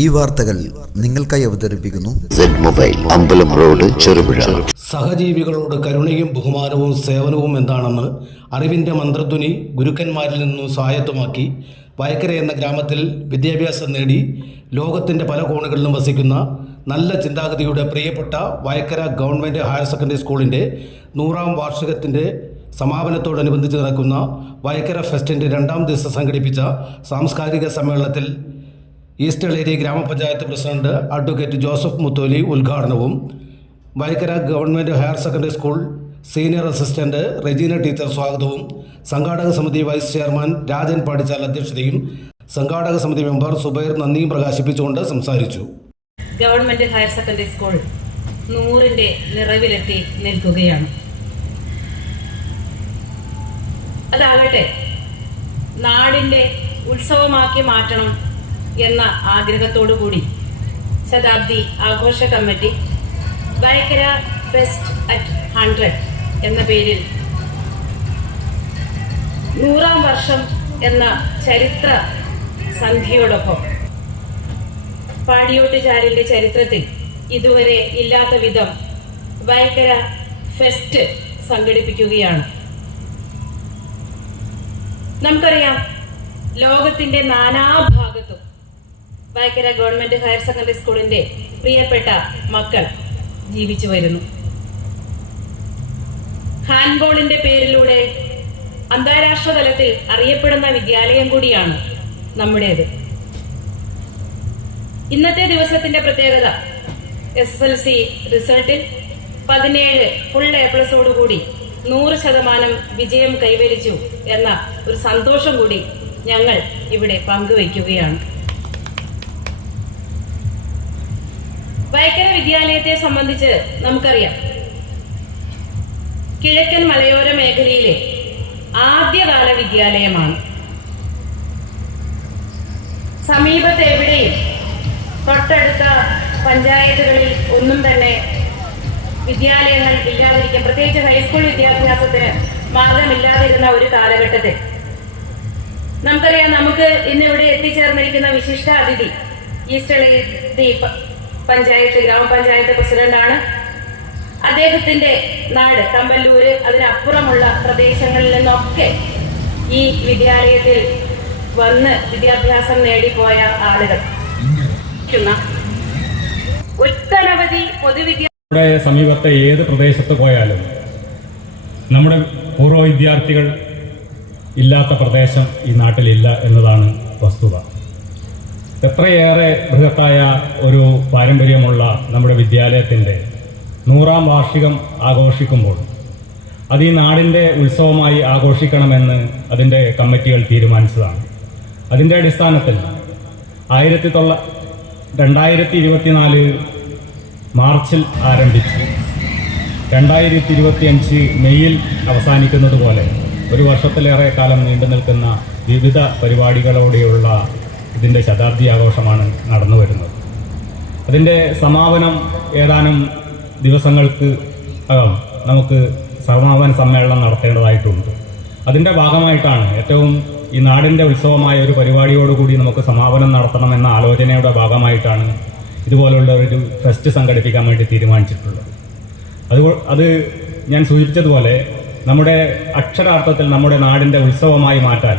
ഈ വാർത്തകൾ നിങ്ങൾക്കായി അവതരിപ്പിക്കുന്നു മൊബൈൽ അമ്പലം റോഡ് ചെറുപുഴ. സഹജീവികളോട് കരുണയും ബഹുമാനവും സേവനവും എന്താണെന്ന് അറിവിൻ്റെ മന്ത്രധ്വനി ഗുരുക്കന്മാരിൽ നിന്നും സ്വായത്തമാക്കി വയക്കര എന്ന ഗ്രാമത്തിൽ വിദ്യാഭ്യാസം നേടി ലോകത്തിൻ്റെ പല കോണുകളിലും വസിക്കുന്ന നല്ല ചിന്താഗതിയുടെ പ്രിയപ്പെട്ട വയക്കര ഗവൺമെൻറ് ഹയർ സെക്കൻഡറി സ്കൂളിൻ്റെ 100ാം വാർഷികത്തിൻ്റെ സമാപനത്തോടനുബന്ധിച്ച് നടക്കുന്ന വയക്കര ഫെസ്റ്റിൻ്റെ 2ാം ദിവസം സംഘടിപ്പിച്ച സാംസ്കാരിക സമ്മേളനത്തിൽ ഈസ്റ്റ് എളേരി ഗ്രാമപഞ്ചായത്ത് പ്രസിഡന്റ് അഡ്വക്കേറ്റ് ജോസഫ് മുത്തോലി ഉദ്ഘാടനവും Vayakkara government higher secondary school senior assistant Regina teacher സ്വാഗതവും സംഘാടക സമിതി വൈസ് ചെയർമാൻ രാജൻ പാടിച്ചാൽ അധ്യക്ഷതയും സംഘാടക സമിതി മെമ്പർ സുബൈർ നന്ദിയും പ്രകാശിപ്പിച്ചുകൊണ്ട് സംസാരിച്ചു. ഗവൺമെൻറ് ഹയർ സെക്കൻഡറി സ്കൂൾ 100ന്റെ നിറവിലെത്തി നിൽക്കുകയാണ്. അതാകട്ടെ നാടിൻ്റെ ഉത്സവമാക്കി മാറ്റണം എന്ന ആഗ്രഹത്തോടുകൂടി ശതാബ്ദി ആഘോഷ കമ്മിറ്റി വയക്കര ഫെസ്റ്റ് അറ്റ് 100 എന്ന പേരിൽ 100ാം വർഷം എന്ന ചരിത്ര സന്ധ്യയോടൊപ്പം പാടിയോട്ടുചാലിന്റെ ചരിത്രത്തിൽ ഇതുവരെ ഇല്ലാത്ത വിധം വയക്കര ഫെസ്റ്റ് സംഘടിപ്പിക്കുകയാണ്. നമുക്കറിയാം, ലോകത്തിന്റെ നാനാഭാഗത്തും വയക്കര ഗവൺമെന്റ് ഹയർ സെക്കൻഡറി സ്കൂളിന്റെ പ്രിയപ്പെട്ട മക്കൾ ജീവിച്ചു വരുന്നു. ഹാൻഡ്ബോളിന്റെ പേരിലൂടെ അന്താരാഷ്ട്ര തലത്തിൽ അറിയപ്പെടുന്ന വിദ്യാലയം കൂടിയാണ് നമ്മുടേത്. ഇന്നത്തെ ദിവസത്തിന്റെ പ്രത്യേകത SSLC റിസൾട്ടിൽ 17 ഫുൾ A+ഓടുകൂടി 100% വിജയം കൈവരിച്ചു എന്ന ഒരു സന്തോഷം കൂടി ഞങ്ങൾ ഇവിടെ പങ്കുവയ്ക്കുകയാണ്. വയക്കര വിദ്യാലയത്തെ സംബന്ധിച്ച് നമുക്കറിയാം, കിഴക്കൻ മലയോര മേഖലയിലെ ആദ്യകാല വിദ്യാലയമാണ്. സമീപത്ത് എവിടെയും തൊട്ടടുത്ത പഞ്ചായത്തുകളിൽ ഒന്നും തന്നെ വിദ്യാലയങ്ങൾ ഇല്ലാതിരിക്കും, പ്രത്യേകിച്ച് ഹൈസ്കൂൾ വിദ്യാഭ്യാസത്തിന് മാർഗമില്ലാതിരുന്ന ഒരു കാലഘട്ടത്തിൽ നമുക്കറിയാം, നമുക്ക് ഇന്നിവിടെ എത്തിച്ചേർന്നിരിക്കുന്ന വിശിഷ്ട അതിഥി ഈസ്റ്റ് എളേരി പഞ്ചായത്ത് ഗ്രാമപഞ്ചായത്ത് പ്രസിഡന്റാണ്. അദ്ദേഹത്തിന്റെ നാട് കമ്പല്ലൂര്, അതിനപ്പുറമുള്ള പ്രദേശങ്ങളിൽ നിന്നൊക്കെ ഈ വിദ്യാലയത്തിൽ വന്ന് വിദ്യാഭ്യാസം നേടിപ്പോയ ആളുകൾ ഒട്ടനവധി പൊതുവിദ്യാലയ സമീപത്തെ ഏത് പ്രദേശത്ത് പോയാലും നമ്മുടെ പൂർവ്വ വിദ്യാർത്ഥികൾ ഇല്ലാത്ത പ്രദേശം ഈ നാട്ടിലില്ല എന്നതാണ് വസ്തുത. എത്രയേറെ ബൃഹത്തായ ഒരു പാരമ്പര്യമുള്ള നമ്മുടെ വിദ്യാലയത്തിൻ്റെ 100ാം വാർഷികം ആഘോഷിക്കുമ്പോൾ അത് ഈ നാടിൻ്റെ ഉത്സവമായി ആഘോഷിക്കണമെന്ന് അതിൻ്റെ കമ്മിറ്റികൾ തീരുമാനിച്ചതാണ്. അതിൻ്റെ അടിസ്ഥാനത്തിൽ 2024 മാർച്ചിൽ ആരംഭിച്ച് 2025 മെയ്യിൽ അവസാനിക്കുന്നത് പോലെ ഒരു വർഷത്തിലേറെ കാലം നീണ്ടു നിൽക്കുന്ന വിവിധ പരിപാടികളോടെയുള്ള ഇതിൻ്റെ ശതാബ്ദി ആഘോഷമാണ് നടന്നു വരുന്നത്. അതിൻ്റെ സമാപനം ഏതാനും ദിവസങ്ങൾക്ക് നമുക്ക് സമാപന സമ്മേളനം നടത്തേണ്ടതായിട്ടുണ്ട്. അതിൻ്റെ ഭാഗമായിട്ടാണ് ഏറ്റവും ഈ നാടിൻ്റെ ഉത്സവമായ ഒരു പരിപാടിയോടുകൂടി നമുക്ക് സമാപനം നടത്തണമെന്ന ആലോചനയുടെ ഭാഗമായിട്ടാണ് ഇതുപോലുള്ള ഒരു ഫെസ്റ്റ് സംഘടിപ്പിക്കാൻ വേണ്ടി തീരുമാനിച്ചിട്ടുള്ളത്. അത് ഞാൻ സൂചിപ്പിച്ചതുപോലെ നമ്മുടെ അക്ഷരാർത്ഥത്തിൽ നമ്മുടെ നാടിൻ്റെ ഉത്സവമായി മാറ്റാൻ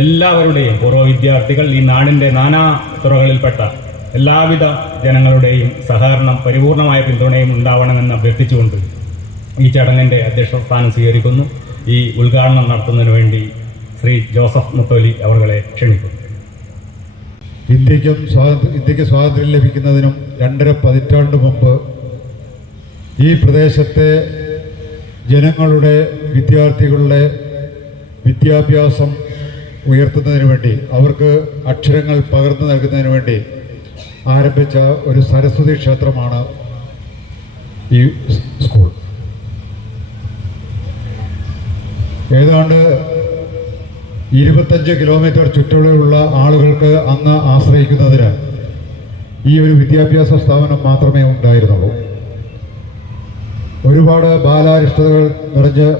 എല്ലാവരുടെയും പൂർവ്വ വിദ്യാർത്ഥികൾ, ഈ നാടിൻ്റെ നാനാ തുറകളിൽപ്പെട്ട എല്ലാവിധ ജനങ്ങളുടെയും സഹകരണം, പരിപൂർണമായ പിന്തുണയും ഉണ്ടാവണമെന്ന് അഭ്യർത്ഥിച്ചുകൊണ്ട് ഈ ചടങ്ങിൻ്റെ അധ്യക്ഷ സ്ഥാനം സ്വീകരിക്കുന്നു. ഈ ഉദ്ഘാടനം നടത്തുന്നതിന് വേണ്ടി ശ്രീ ജോസഫ് മുത്തോലി അവരെ ക്ഷണിക്കുന്നു. ഇന്ത്യക്ക് സ്വാതന്ത്ര്യം ലഭിക്കുന്നതിനും 2.5 പതിറ്റാണ്ട് മുമ്പ് ഈ പ്രദേശത്തെ ജനങ്ങളുടെ വിദ്യാർത്ഥികളുടെ വിദ്യാഭ്യാസം ഉയർത്തുന്നതിന് വേണ്ടി, അവർക്ക് അക്ഷരങ്ങൾ പകർന്നു നൽകുന്നതിന് വേണ്ടി ആരംഭിച്ച ഒരു സരസ്വതി ക്ഷേത്രമാണ് ഈ സ്കൂൾ. ഏതാണ്ട് 25 കിലോമീറ്റർ ചുറ്റളവിലുള്ള ആളുകൾക്ക് അന്ന് ആശ്രയിക്കുന്നതിന് ഈ ഒരു വിദ്യാഭ്യാസ സ്ഥാപനം മാത്രമേ ഉണ്ടായിരുന്നുള്ളൂ. ഒരുപാട് ബാലാരിഷ്ടതകൾ നിറഞ്ഞ്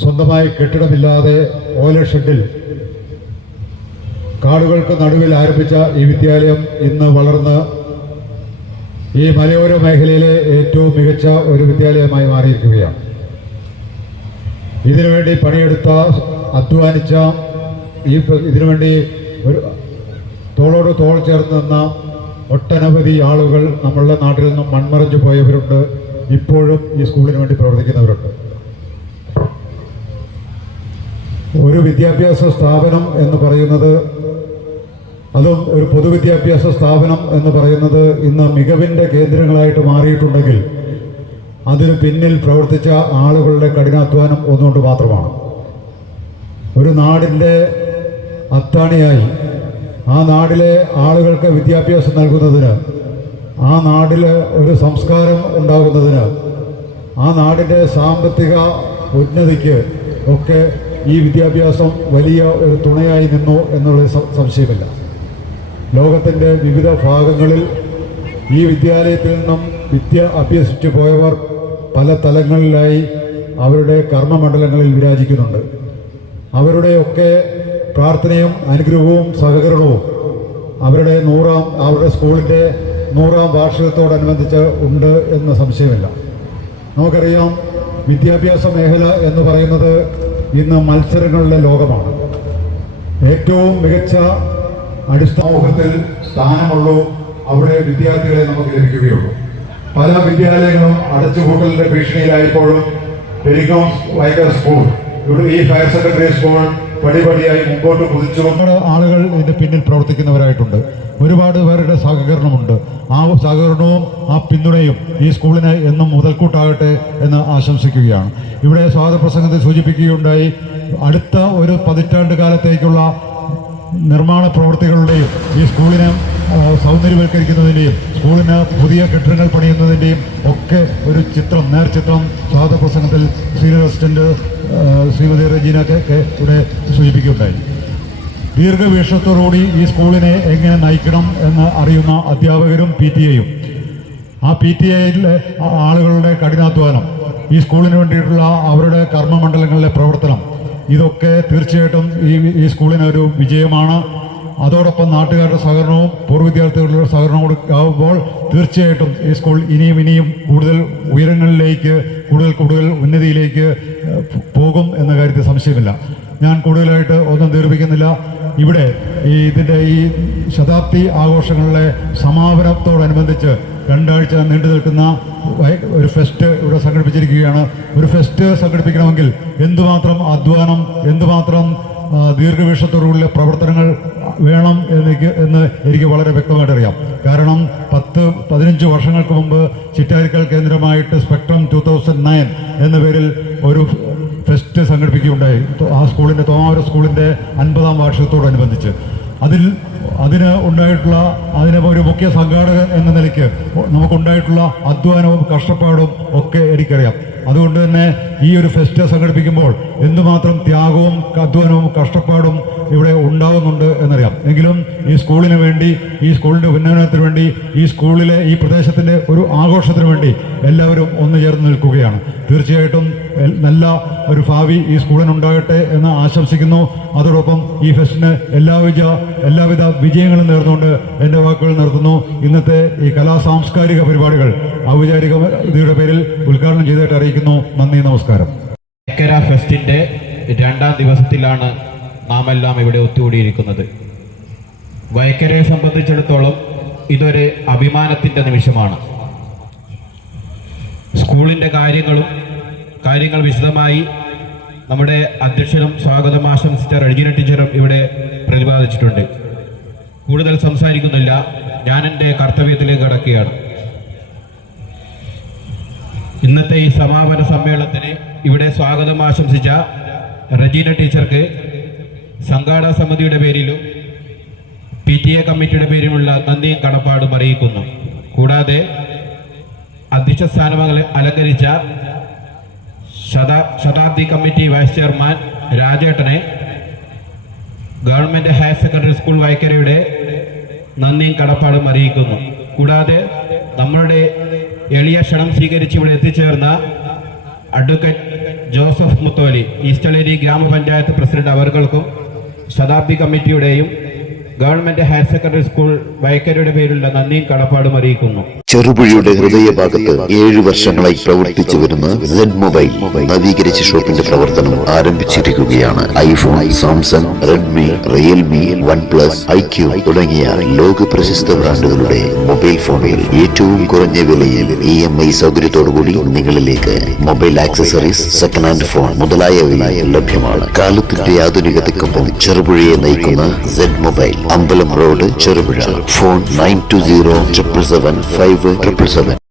സ്വന്തമായി കെട്ടിടമില്ലാതെ ഓല ഷെഡിൽ കാടുകൾക്ക് നടുവിൽ ആരംഭിച്ച ഈ വിദ്യാലയം ഇന്ന് വളർന്ന് ഈ മലയോര മേഖലയിലെ ഏറ്റവും മികച്ച ഒരു വിദ്യാലയമായി മാറിയിരിക്കുകയാണ്. ഇതിനുവേണ്ടി പണിയെടുത്ത, അധ്വാനിച്ച, ഇതിനുവേണ്ടി ഒരു തോളോട് തോൾ ചേർന്ന് നിന്ന ഒട്ടനവധി ആളുകൾ നമ്മളുടെ നാട്ടിൽ നിന്നും മൺമറഞ്ഞു പോയവരുണ്ട്. ഇപ്പോഴും ഈ സ്കൂളിന് വേണ്ടി പ്രവർത്തിക്കുന്നവരുണ്ട്. ഒരു വിദ്യാഭ്യാസ സ്ഥാപനം എന്ന് പറയുന്നത്, അതും ഒരു പൊതുവിദ്യാഭ്യാസ സ്ഥാപനം എന്ന് പറയുന്നത് ഇന്ന് മികവിൻ്റെ കേന്ദ്രങ്ങളായിട്ട് മാറിയിട്ടുണ്ടെങ്കിൽ അതിന് പിന്നിൽ പ്രവർത്തിച്ച ആളുകളുടെ കഠിനാധ്വാനം ഒന്നുകൊണ്ട് മാത്രമാണ്. ഒരു നാടിൻ്റെ അത്താണിയായി ആ നാടിലെ ആളുകൾക്ക് വിദ്യാഭ്യാസം നൽകുന്നതിന്, ആ നാടിൽ ഒരു സംസ്കാരം ഉണ്ടാകുന്നതിന്, ആ നാടിൻ്റെ സാമ്പത്തിക ഉന്നതിക്ക് ഒക്കെ ഈ വിദ്യാഭ്യാസം വലിയ ഒരു തുണയായി നിന്നു എന്നുള്ള സംശയമില്ല. ലോകത്തിൻ്റെ വിവിധ ഭാഗങ്ങളിൽ ഈ വിദ്യാലയത്തിൽ നിന്നും വിദ്യ അഭ്യസിച്ചു പോയവർ പല തലങ്ങളിലായി അവരുടെ കർമ്മമണ്ഡലങ്ങളിൽ വിരാജിക്കുന്നുണ്ട്. അവരുടെയൊക്കെ പ്രാർത്ഥനയും അനുഗ്രഹവും സഹകരണവും അവരുടെ സ്കൂളിൻ്റെ 100ാം വാർഷികത്തോടനുബന്ധിച്ച് ഉണ്ട് എന്ന് സംശയമില്ല. നമുക്കറിയാം, വിദ്യാഭ്യാസ മേഖല എന്ന് പറയുന്നത് ഇന്ന് മത്സരങ്ങളുടെ ലോകമാണ്. ഏറ്റവും മികച്ച അടിസ്ഥാനത്തിൽ സ്ഥാനമുള്ളൂ അവിടെ വിദ്യാർത്ഥികളെ നമുക്ക് ലഭിക്കുകയുള്ളൂ. പല വിദ്യാലയങ്ങളും അടച്ചുപൂട്ടലിന്റെ ഭീഷണിയിലായപ്പോഴും പെരിങ്ങോം വൈഗർ സ്കൂൾ, ഇവിടെ ഈ ഹയർ സെക്കൻഡറി സ്കൂൾ പടിപടിയായി മുമ്പോട്ട് കുതിച്ചുകൊണ്ട് ആളുകൾ ഇതിന്റെ പിന്നിൽ പ്രവർത്തിക്കുന്നവരായിട്ടുണ്ട്. ഒരുപാട് പേരുടെ സഹകരണമുണ്ട്. ആ സഹകരണവും ആ പിന്തുണയും ഈ സ്കൂളിന് എന്നും മുതൽക്കൂട്ടാകട്ടെ എന്ന് ആശംസിക്കുകയാണ്. ഇവിടെ സ്വാഗതപ്രസംഗത്തിൽ സൂചിപ്പിക്കുകയുണ്ടായി, അടുത്ത ഒരു പതിറ്റാണ്ട് കാലത്തേക്കുള്ള നിർമ്മാണ പ്രവൃത്തികളുടെയും ഈ സ്കൂളിനെ സൗന്ദര്യവൽക്കരിക്കുന്നതിൻ്റെയും സ്കൂളിന് പുതിയ കെട്ടിടങ്ങൾ പണിയുന്നതിൻ്റെയും ഒക്കെ ഒരു നേർചിത്രം സ്വാഗതപ്രസംഗത്തിൽ സീനിയർ അസിസ്റ്റന്റ് ശ്രീമതി റെജീനൊക്കെ ഇവിടെ സൂചിപ്പിക്കുകയുണ്ടായി. ദീർഘവീക്ഷണത്തോടുകൂടി ഈ സ്കൂളിനെ എങ്ങനെ നയിക്കണം എന്ന് അറിയുന്ന അധ്യാപകരും PTA-യും, ആ PTA-യിലെ ആളുകളുടെ കഠിനാധ്വാനം, ഈ സ്കൂളിന് വേണ്ടിയിട്ടുള്ള അവരുടെ കർമ്മമണ്ഡലങ്ങളിലെ പ്രവർത്തനം, ഇതൊക്കെ തീർച്ചയായിട്ടും ഈ സ്കൂളിനൊരു വിജയമാണ്. അതോടൊപ്പം നാട്ടുകാരുടെ സഹകരണവും പൂർവ്വ വിദ്യാർത്ഥികളുടെ സഹകരണവും കൂടി ആവുമ്പോൾ തീർച്ചയായിട്ടും ഈ സ്കൂൾ ഇനിയും കൂടുതൽ ഉയരങ്ങളിലേക്ക്, കൂടുതൽ ഉന്നതിയിലേക്ക് പോകും എന്ന കാര്യത്തിൽ സംശയമില്ല. ഞാൻ കൂടുതലായിട്ട് ഒന്നും ദീർഘിപ്പിക്കുന്നില്ല. ഇവിടെ ഇതിൻ്റെ ഈ ശതാബ്ദി ആഘോഷങ്ങളിലെ സമാപനത്തോടനുബന്ധിച്ച് 2 ആഴ്ച നീണ്ടു നിൽക്കുന്ന ഒരു ഫെസ്റ്റ് ഇവിടെ സംഘടിപ്പിച്ചിരിക്കുകയാണ്. ഒരു ഫെസ്റ്റ് സംഘടിപ്പിക്കണമെങ്കിൽ എന്തുമാത്രം അധ്വാനം, എന്തുമാത്രം ദീർഘവീക്ഷണത്തോടുള്ള പ്രവർത്തനങ്ങൾ വേണം എന്ന് എനിക്ക് വളരെ വ്യക്തമായിട്ട് അറിയാം. കാരണം 10-15 വർഷങ്ങൾക്ക് മുമ്പ് ചിറ്റാരിക്കൽ കേന്ദ്രമായിട്ട് സ്പെക്ട്രം 2009 എന്ന പേരിൽ ഒരു ഫെസ്റ്റ് സംഘടിപ്പിക്കുകയുണ്ടായി. ആ സ്കൂളിൻ്റെ തോമാവൂർ സ്കൂളിൻ്റെ 50ാം വാർഷികത്തോടനുബന്ധിച്ച് അതിന് ഒരു മുഖ്യ സംഘാടകൻ എന്ന നിലയ്ക്ക് നമുക്കുണ്ടായിട്ടുള്ള അധ്വാനവും കഷ്ടപ്പാടും ഒക്കെ എനിക്കറിയാം. അതുകൊണ്ട് തന്നെ ഈ ഒരു ഫെസ്റ്റ് സംഘടിപ്പിക്കുമ്പോൾ എന്തുമാത്രം ത്യാഗവും അധ്വാനവും കഷ്ടപ്പാടും ഇവിടെ ഉണ്ടാകുന്നുണ്ട് എന്നറിയാം. എങ്കിലും ഈ സ്കൂളിന് വേണ്ടി, ഈ സ്കൂളിൻ്റെ ഉന്നമനത്തിന് വേണ്ടി, ഈ സ്കൂളിലെ ഈ പ്രദേശത്തിൻ്റെ ഒരു ആഘോഷത്തിന് വേണ്ടി എല്ലാവരും ഒന്നു ചേർന്ന് നിൽക്കുകയാണ്. തീർച്ചയായിട്ടും നല്ല ഒരു ഭാവി ഈ സ്കൂളിനുണ്ടാകട്ടെ എന്ന് ആശംസിക്കുന്നു. അതോടൊപ്പം ഈ ഫെസ്റ്റിന് എല്ലാവിധ വിജയങ്ങളും നേർന്നുകൊണ്ട് എൻ്റെ വാക്കുകൾ നിർത്തുന്നു. ഇന്നത്തെ ഈ സാംസ്കാരിക പരിപാടികൾ ഔപചാരികതയുടെ പേരിൽ ഉദ്ഘാടനം ചെയ്തതായിട്ട് അറിയിക്കുന്നു. നന്ദി, നമസ്കാരം. വൈക്കര ഫെസ്റ്റിൻ്റെ 2ാം ദിവസത്തിലാണ് നാം എല്ലാം ഇവിടെ ഒത്തുകൂടിയിരിക്കുന്നത്. വൈക്കരയെ സംബന്ധിച്ചിടത്തോളം ഇതൊരു അഭിമാനത്തിൻ്റെ നിമിഷമാണ്. സ്കൂളിൻ്റെ കാര്യങ്ങൾ വിശദമായി നമ്മുടെ അധ്യക്ഷനും സ്വാഗതം ആശംസിച്ച റെജീന ടീച്ചറും ഇവിടെ പ്രതിപാദിച്ചിട്ടുണ്ട്. കൂടുതൽ സംസാരിക്കുന്നില്ല, ഞാൻ എൻ്റെ കർത്തവ്യത്തിലേക്ക് കടക്കുകയാണ്. ഇന്നത്തെ ഈ സമാപന സമ്മേളനത്തിന് ഇവിടെ സ്വാഗതം ആശംസിച്ച റെജീന ടീച്ചർക്ക് സംഘാടക സമിതിയുടെ പേരിലും PTA കമ്മിറ്റിയുടെ പേരിലുമുള്ള നന്ദിയും കടപ്പാടും അറിയിക്കുന്നു. കൂടാതെ അധ്യക്ഷ സ്ഥാനം അലങ്കരിച്ച ശതാബ്ദി കമ്മിറ്റി വൈസ് ചെയർമാൻ രാജേട്ടനെ ഗവൺമെൻറ് ഹയർ സെക്കൻഡറി സ്കൂൾ വൈക്കരയുടെ നന്ദിയും കടപ്പാടും അറിയിക്കുന്നു. കൂടാതെ നമ്മളുടെ എളിയ ക്ഷണം സ്വീകരിച്ച് ഇവിടെ എത്തിച്ചേർന്ന അഡ്വക്കേറ്റ് ജോസഫ് മുത്തോലി, ഈസ്റ്റളേരി ഗ്രാമപഞ്ചായത്ത് പ്രസിഡന്റ് അവർക്കും ശതാബ്ദി കമ്മിറ്റിയുടെയും ഗവൺമെന്റ് ഹയർ സെക്കൻഡറി സ്കൂൾ വയക്കരയുടെ പേരിലുള്ള നന്ദിയും കടപ്പാടും അറിയിക്കുന്നു. ചെറുപുഴയുടെ ഹൃദയഭാഗത്ത് 7 വർഷങ്ങളായി പ്രവർത്തിച്ചു വരുന്ന സെഡ് മൊബൈൽ നവീകരിച്ച ഷോപ്പിന്റെ പ്രവർത്തനം ആരംഭിച്ചിരിക്കുകയാണ്. IPhone, Samsung, Redmi, Realme, OnePlus, IQ തുടങ്ങിയ ലോക പ്രശസ്ത ബ്രാൻഡുകളുടെ മൊബൈൽ ഫോണുകൾ ഏറ്റവും കുറഞ്ഞ വിലയിൽ EMI സൗകര്യത്തോടുകൂടി നിങ്ങളിലേക്ക്. Mobile accessories, second hand phone മുതലായവ ലഭ്യമാണ്. കാലത്തിന്റെ ആധുനികതയ്ക്കൊപ്പം ചെറുപുഴയെ നയിക്കുന്ന സെഡ് മൊബൈൽ, അമ്പലം റോഡ്, ചെറുപുഴ. ഫോൺ 9207775577.